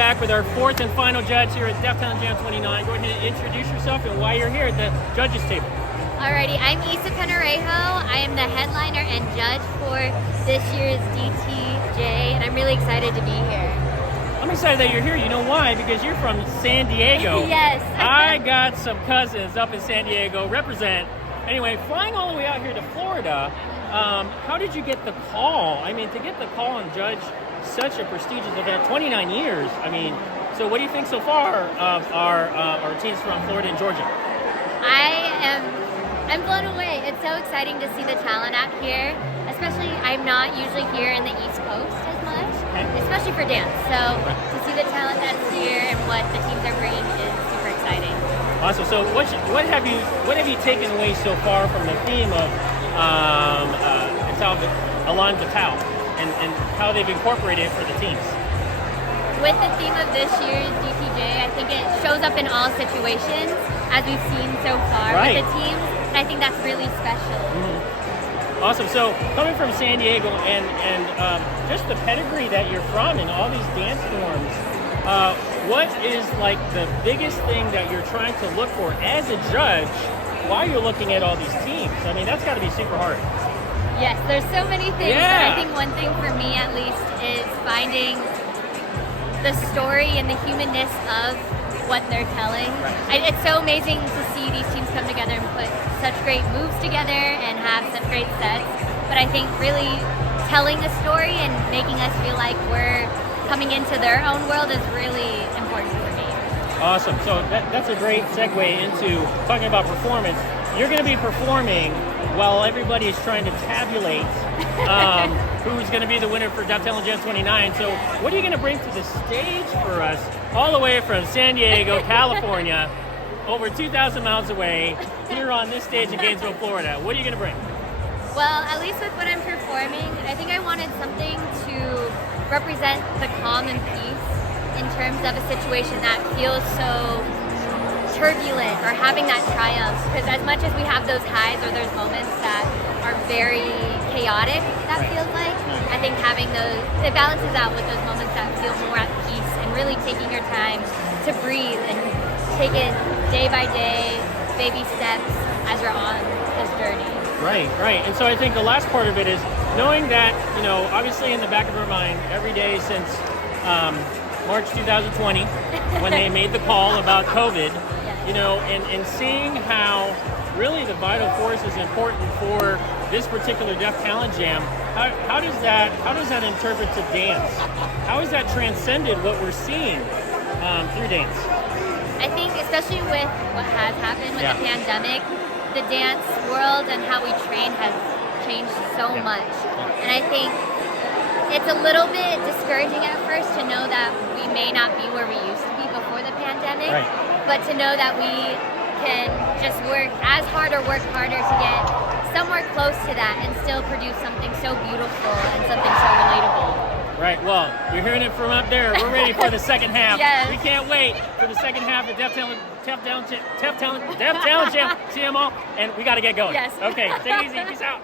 back with our fourth and final judge here at Def Talent Jam 29. Go ahead and introduce yourself and why you're here at the judges table. Alrighty, I'm Penarejo. I am the headliner and judge for this year's DTJ, and I'm really excited to be here. I'm excited that you're here. You know why? Because you're from San Diego. Yes. I got some cousins up in San Diego. Represent. Anyway, flying all the way out here to Florida, how did you get the call? I mean, to get the call and judge such a prestigious event, 29 years. I mean, so what do you think so far of our teams from Florida and Georgia? I'm blown away. It's so exciting to see the talent out here, especially I'm not usually here in the East Coast as much, especially for dance. So to see the talent that's here and what the teams are bringing is super exciting. Awesome. So what have you taken away so far from the theme of Elan and how they've incorporated it for the teams? With the theme of this year's DTJ, I think it shows up in all situations, as we've seen so far with the teams, and I think that's really special. Mm-hmm. Awesome. So coming from San Diego and just the pedigree that you're from and all these dance forms, what is like the biggest thing that you're trying to look for as a judge while you're looking at all these teams? I mean, that's got to be super hard. Yes, there's so many things, but I think one thing for me at least is finding the story and the humanness of what they're telling. It's so amazing to see these teams come together and put such great moves together and have such great sets, but I think really telling the story and making us feel like we're coming into their own world is really important for me. Awesome. So that's a great segue into talking about performance. You're going to be performing while everybody is trying to tabulate who's going to be the winner for Def Talent Jam 29. So what are you going to bring to the stage for us all the way from San Diego, California, over 2,000 miles away, here on this stage in Gainesville, Florida? What are you going to bring? Well, at least with what I'm performing, I think I wanted something to represent the calm and peace in terms of a situation that feels so turbulent or having that triumph, because as much as we have those highs or those moments that are very chaotic, that feels like, I think having those, it balances out with those moments that feel more at peace and really taking your time to breathe and take it day by day, baby steps as you're on this journey. Right. And so I think the last part of it is knowing that, you know, obviously in the back of our mind every day since March 2020, when they made the call about COVID, you know, and seeing how really the vital force is important for this particular Def Talent Jam. How does that interpret to dance? How has that transcended what we're seeing through dance? I think especially with what has happened with the pandemic, the dance world and how we train has changed so much. And I think it's a little bit discouraging at first to know that we may not be where we used to be before the pandemic, but to know that we can just work as hard or work harder to get somewhere close to that and still produce something so beautiful and something so relatable. Right, well, you're hearing it from up there. We're ready for the second half. Yes. We can't wait for the second half of Def Talent Jam TMO, and we got to get going. Yes. Okay, take it easy. Peace out.